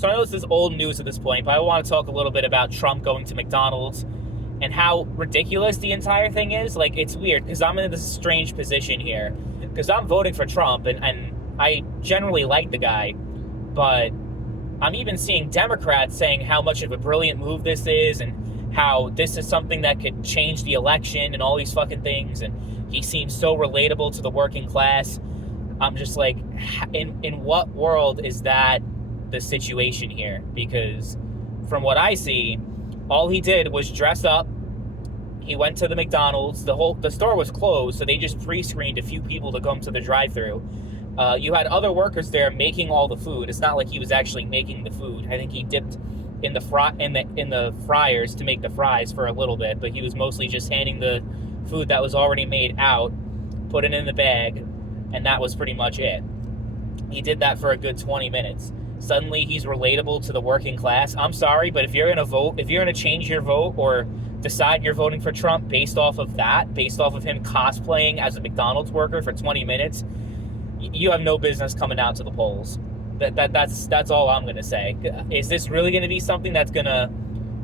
So I know this is old news at this point, but I want to talk a little bit about Trump going to McDonald's and how ridiculous the entire thing is. Like, it's weird because I'm in this strange position here because I'm voting for Trump and I generally like the guy, but I'm even seeing Democrats saying how much of a brilliant move this is and how this is something that could change the election and all these fucking things. And he seems so relatable to the working class. I'm just like, in what world is that the situation here? Because from what I see, all he did was dress up. He went to the McDonald's. The store was closed, so they just pre-screened a few people to come to the drive-thru. You had other workers there making all the food. It's not like he was actually making the food. I think he dipped in the fryers to make the fries for a little bit, but he was mostly just handing the food that was already made out, put it in the bag, and that was pretty much it. He did that for a good 20 minutes. Suddenly he's relatable to the working class. I'm sorry, but if you're going to change your vote or decide you're voting for Trump based off of that, based off of him cosplaying as a McDonald's worker for 20 minutes, you have no business coming out to the polls. That's all I'm going to say. Is this really going to be something that's going to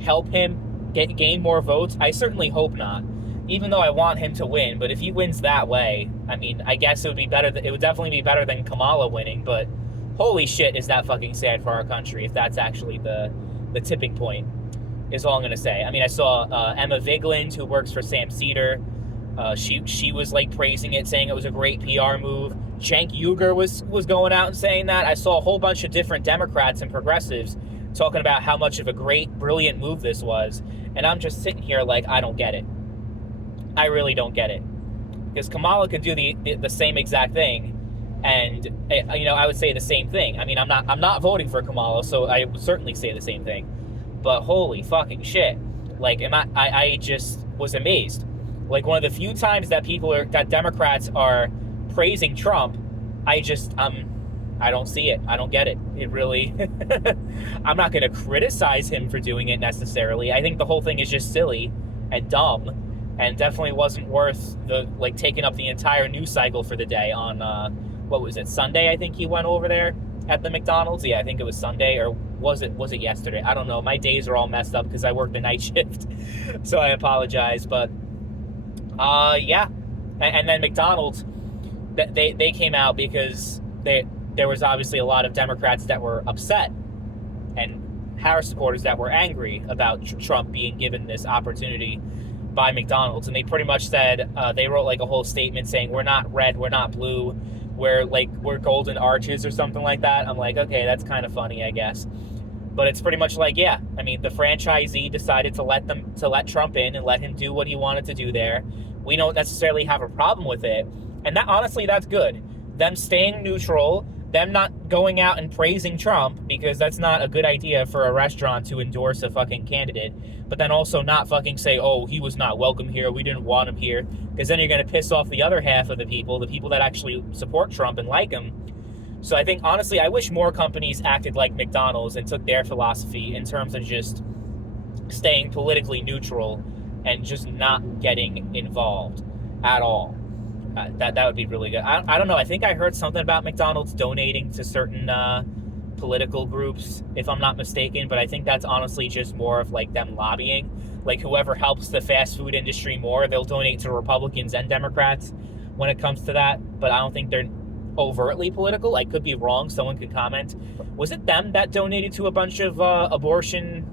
help him gain more votes? I certainly hope not, even though I want him to win. But if he wins that way, I mean, I guess it would be better. It would definitely be better than Kamala winning. But holy shit, is that fucking sad for our country if that's actually the tipping point, is all I'm going to say. I mean, I saw Emma Vigeland, who works for Sam Cedar. She was like praising it, saying it was a great PR move. Cenk Uygur was going out and saying that. I saw a whole bunch of different Democrats and progressives talking about how much of a great, brilliant move this was. And I'm just sitting here like, I don't get it. I really don't get it. Because Kamala could do the same exact thing. And, I would say the same thing. I mean, I'm not voting for Kamala, so I would certainly say the same thing. But holy fucking shit. Like, I just was amazed. Like, one of the few times that Democrats are praising Trump, I don't see it. I don't get it. It really, I'm not going to criticize him for doing it necessarily. I think the whole thing is just silly and dumb and definitely wasn't worth taking up the entire news cycle for the day on, what was it, Sunday? I think he went over there at the McDonald's. Yeah, I think it was Sunday, or was it yesterday? I don't know. My days are all messed up because I work the night shift, so I apologize. But yeah, and then McDonald's, they came out because there was obviously a lot of Democrats that were upset and Harris supporters that were angry about Trump being given this opportunity by McDonald's, and they pretty much said, they wrote like a whole statement saying, we're not red, we're not blue, we're golden arches or something like that. I'm like, okay, that's kind of funny, I guess. But it's pretty much like, yeah, I mean, the franchisee decided to let Trump in and let him do what he wanted to do there. We don't necessarily have a problem with it. And that, honestly, that's good. Them staying neutral, them not going out and praising Trump, because that's not a good idea for a restaurant to endorse a fucking candidate, but then also not fucking say, oh, he was not welcome here, we didn't want him here, because then you're going to piss off the other half of the people that actually support Trump and like him. So I think, honestly, I wish more companies acted like McDonald's and took their philosophy in terms of just staying politically neutral and just not getting involved at all. That would be really good. I don't know. I think I heard something about McDonald's donating to certain political groups, if I'm not mistaken. But I think that's honestly just more of like them lobbying. Like whoever helps the fast food industry more, they'll donate to Republicans and Democrats when it comes to that. But I don't think they're overtly political. I could be wrong. Someone could comment. Was it them that donated to a bunch of abortion?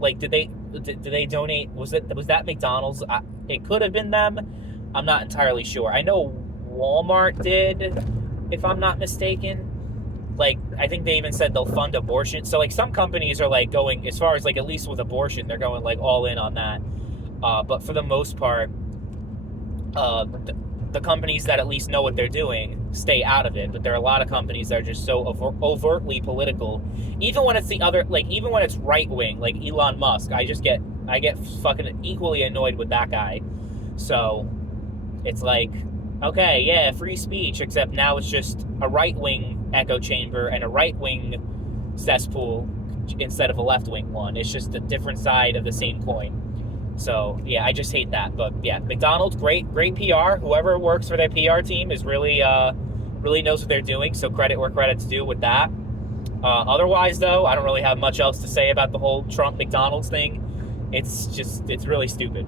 Like, did they donate? Was that McDonald's? It could have been them. I'm not entirely sure. I know Walmart did, if I'm not mistaken. Like, I think they even said they'll fund abortion. So, like, some companies are, like, going, as far as, like, at least with abortion, they're going, like, all in on that. But for the most part, the companies that at least know what they're doing stay out of it. But there are a lot of companies that are just so overtly political. Even when it's even when it's right-wing, like Elon Musk, I get fucking equally annoyed with that guy. So it's like, okay, yeah, free speech, except now it's just a right-wing echo chamber and a right-wing cesspool instead of a left-wing one. It's just a different side of the same coin. So, yeah, I just hate that. But, yeah, McDonald's, great PR. Whoever works for their PR team is really knows what they're doing, so credit where credit's due with that. Otherwise, though, I don't really have much else to say about the whole Trump McDonald's thing. It's really stupid.